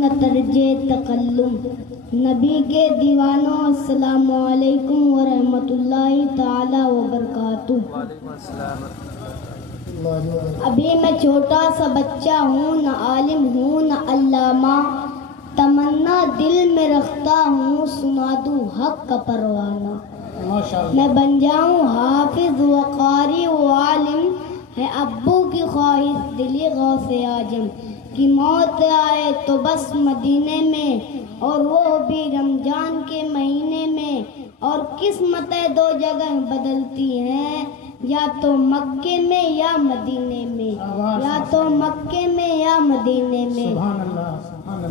نہ ترجے تکلم۔ نبی کے دیوانوں السلام علیکم ورحمۃ اللہ تعالی وبرکاتہ۔ ابھی میں چھوٹا سا بچہ ہوں، نہ عالم ہوں نہ علامہ، تمنا دل میں رکھتا ہوں سنا دوں حق کا پروانہ۔ میں بن جاؤں حافظ و قاری و عالم، ہے ابو کی خواہش دلی غوث اعظم، کہ موت آئے تو بس مدینے میں، اور وہ بھی رمضان کے مہینے میں۔ اور قسمتیں دو جگہ بدلتی ہیں، یا تو مکے میں یا مدینے میں، یا تو مکے میں یا مدینے میں۔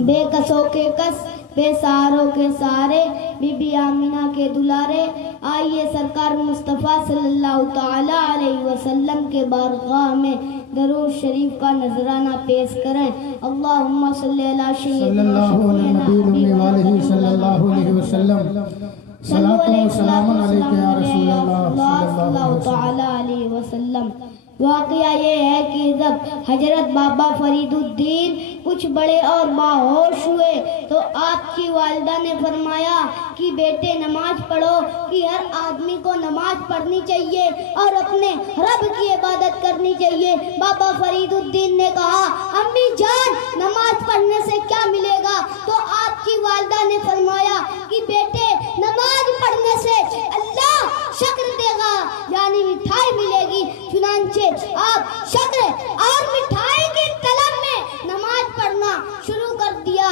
بے کسوں کے کس، بے سہاروں کے سہارے، بی بی آمینہ کے دلارے، آئیے سرکار مصطفیٰ صلی اللہ تعالی علیہ وسلم کے بارگاہ میں درود شریف کا نذرانہ پیش کریں۔ اللہم صلی علی سیدنا صلی اللہ علیہ وسلم، صلاۃ و سلام علیک یا رسول اللہ صلی اللہ تعالی علیہ وسلم۔ واقعہ یہ ہے کہ جب حضرت بابا فرید الدین کچھ بڑے اور باہوش ہوئے تو آپ کی والدہ نے فرمایا کہ بیٹے نماز پڑھو، کہ ہر آدمی کو نماز پڑھنی چاہیے اور اپنے رب کی عبادت کرنی چاہیے۔ بابا فرید الدین نے کہا امی جان نماز پڑھنے سے کیا ملے گا؟ تو آپ کی والدہ نے فرمایا کہ بیٹے نماز پڑھنے سے اللہ شکر دے گا، یعنی مٹھائی ملے گی۔ چنانچہ آپ شکر اور مٹھائی کی طلب میں نماز پڑھنا شروع کر دیا۔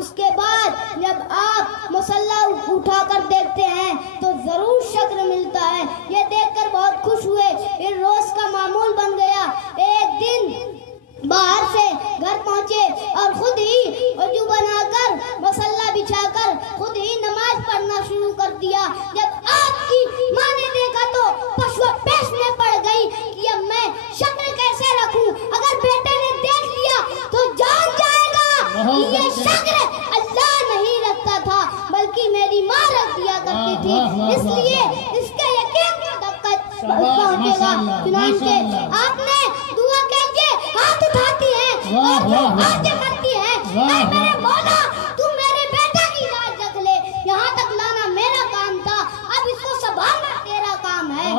اس کے بعد جب آپ مصلی اٹھا کر دیکھتے ہیں تو ضرور شکر ملتا ہے۔ یہ دیکھ کر بہت خوش ہوئے، پھر روز کا معمول بن گیا۔ ایک دن باہر سے گھر پہنچے اور خود ہی وضو بنا کر مصلی بچھا کر خود ہی نماز پڑھنا شروع کر دیا۔ جب آپ کی ماں نے دیکھا تو پشو پیش میں پڑ گئی کہ اب میں شکر کیسے رکھوں؟ اگر بیٹے نے دیکھ لیا تو جان جائے گا کہ یہ شکر اللہ نہیں رکھتا تھا بلکہ میری ماں رکھ دیا کرتی تھی، اس لیے اس کے یقین کو دقت پہنچے گا۔ چنانچہ آپ نے دعا کیجئے، ہاتھ اٹھاتی ہے اور آگے کرتی ہے، اے میرے مولا تو میرے بیٹے کی لاج رکھ لے، یہاں تک لانا میرا کام تھا، اب اس کو سنبھالنا تیرا کام ہے۔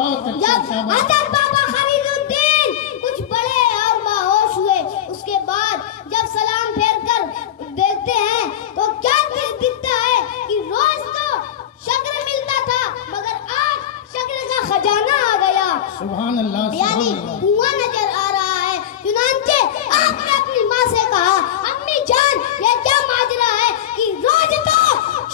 جب حضرت بابا فرید الدین کچھ بڑے اور باہوش ہوئے، اس کے بعد جب سلام پھیر کر دیکھتے ہیں تو کیا دکھتا ہے کہ روز تو شکر ملتا تھا مگر آج شکر کا خزانہ آ گیا، سبحان اللہ، یعنی کنواں نظر آ رہا ہے۔ چنانچہ آپ نے اپنی ماں سے کہا امی جان یہ کیا ماجرا ہے کہ روز تو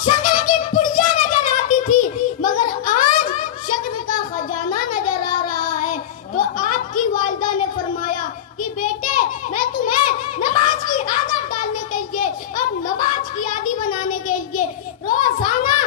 شکر کی پڑیا نظر آتی تھی مگر آج شکر کا خزانہ نظر آ رہا ہے؟ تو آپ کی والدہ نے فرمایا کہ بیٹے میں تمہیں نماز کی عادت ڈالنے کے لیے اور نماز کی عادی بنانے کے لیے روزانہ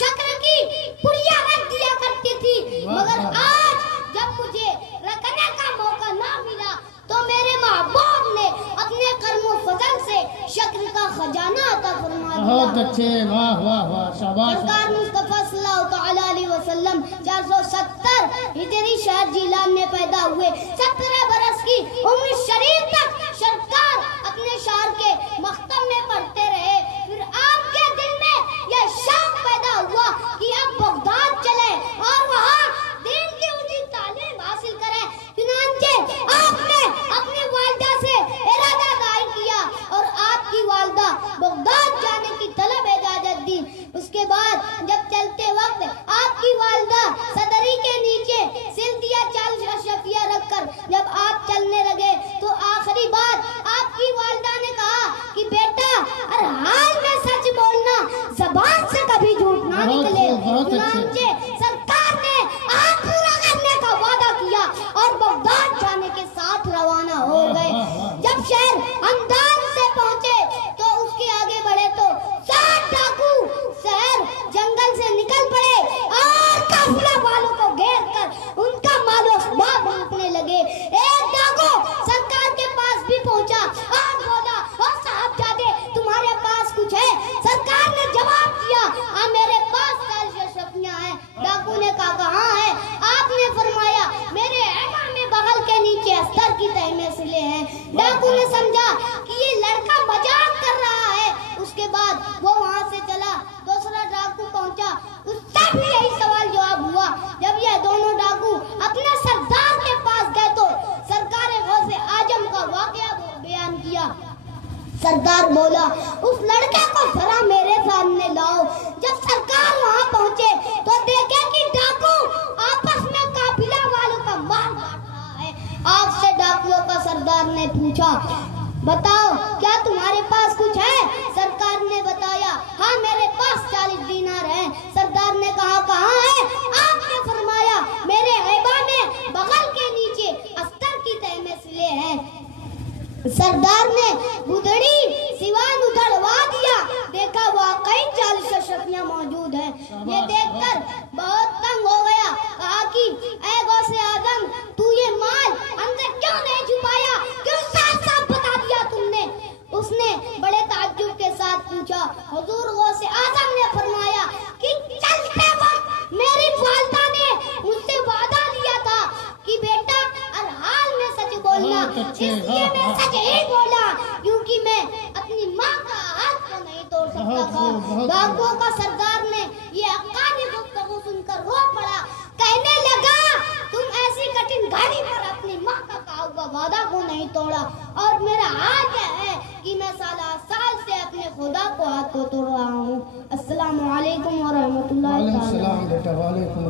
شکر کی پڑیا رکھ دیا کرتی تھی، مگر آج جب مجھے رکھنے کا موقع نہ ملا تو میرے محبوب نے اپنے کرم و فضل سے شکر کا خزانہ عطا فرما دیا۔ بہت اچھے، واہ واہ واہ، شاباش۔ سرکار مصطفیٰ صلی اللہ تعالی علیہ وسلم 470 ہجری شہر جیلان میں پیدا ہوئے۔ 17 برس کی عمر شریف تک سرکار اپنے شہر کے مختم میں پڑھتے رہے۔ پھر آپ کے دل میں یہ شوق پیدا ہوا کہ اب بغداد چلے اور وہاں دین کی اونچی تعلیم حاصل کریں۔ چنانچہ آپ نے اپنی والدہ سے ارادہ ظاہر کیا اور آپ کی والدہ بغداد جانے کی طلب اجازت دی۔ اس کے بعد جب چلتے وقت آپ کی والدہ صدری کے نیچے سل دیا چال شفیہ رکھ کر جب آپ چلنے لگے تو آخری بات آپ کی والدہ نے کہا کہ بیٹا ہر حال میں سچ بولنا، زبان سے کبھی جھوٹ نہ نکلے۔ چنانچہ سرکار نے آپ پورا کرنے کا وعدہ کیا اور بغداد جانے کے ساتھ روانہ ہو گئے۔ جب شہر ہمدان سے پہنچے تو اس کے آگے بڑھے تو 7 ڈاکو شہر جنگل سے نکل پڑے اور قافلہ والوں کو گھیر کر ان کا مال و اسباب لوٹنے لگے۔ ایک ڈاکو سرکار کے پاس بھی پہنچا اور بولا صاحبزادے تمہارے پاس کچھ ہے؟ سرکار نے جواب دیا ہاں میرے پاس شفیاں ہیں۔ ڈاکو نے کہا کہاں ہے؟ آپ نے فرمایا میرے ایما میں بغل کے نیچے استر کی تہ میں سلے ہیں۔ ڈاکو نے سمجھا کہ یہ لڑکا مذاق کر رہا ہے سردار بولا اس لڑکے کو ذرا میرے سامنے لاؤ. جب سرکار وہاں پہنچے تو دیکھے کہ ڈاکو آپس میں قافلہ والوں کا مال بانٹ رہا ہے. آپ سے ڈاکوؤں کا سردار نے پوچھا بتاؤ کیا تمہارے پاس کچھ ہے؟ سرکار نے بتایا ہاں میرے پاس 40 دینار ہیں. سردار نے کہا کہاں ہے؟ آپ نے فرمایا میرے غیبہ میں بغل کے نیچے استر کی تہ میں سلے ہیں. سردار نے گدڑی سیوان ادھڑوا دیا, دیکھا واقعی 40 اشرفیاں موجود ہیں. یہ دیکھ کر بہت تنگ ہو گیا, کہا کہ اے غوث اعظم تو یہ مال اندر کیوں نہیں چھپایا, کیوں صاف صاف بتا دیا تم نے؟ اس نے بڑے تعجب کے ساتھ پوچھا. حضور غوث اعظم نے فرمایا کہ چلتے وقت میری والدہ نے مجھ سے وعدہ لیا تھا کہ بیٹا ہر حال میں سچ بولنا, اس لیے میں سچ ہی بولا کیونکہ میں اپنی ماں کا ہاتھ کو نہیں توڑ سکتا تھا. ڈاکوؤں کا سردار نے یہ حقانی گفتگو سن کر رو پڑا, کہنے لگا تم ایسی کٹھن گھڑی پر اپنی ماں کا کہا ہوا وعدہ کو نہیں توڑا, اور میرا حال کیا ہے کہ میں سال سے اپنے خدا کو ہاتھ کو توڑ رہا ہوں. السلام علیکم ورحمۃ اللہ. وعلیکم السلام بیٹا, وعلیکم